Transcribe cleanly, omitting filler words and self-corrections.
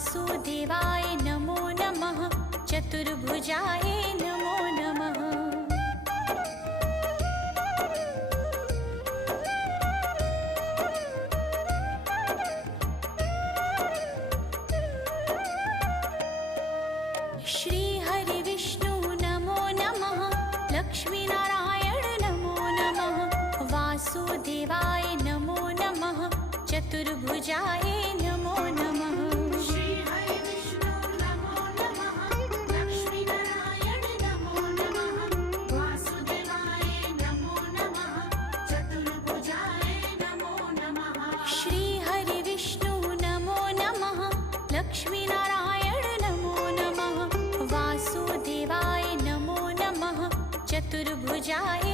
वासुदेवाय नमो नमः चतुर्भुजाय नमो नमः। श्री हरि विष्णु नमो नमः लक्ष्मीनारायण नमो नमः वासुदेवाय नमो नमः चतुर्भुजाय नमो नमः। श्री हरि विष्णु नमो नमः लक्ष्मीनारायण नमो नमः वासुदेवाय नमो नमः चतुर्भुजाय नमो नमः। श्री हरि विष्णु नमो नमः लक्ष्मीनारायण नमो नमः वासुदेवाय नमो नमः चतुर्भुजाय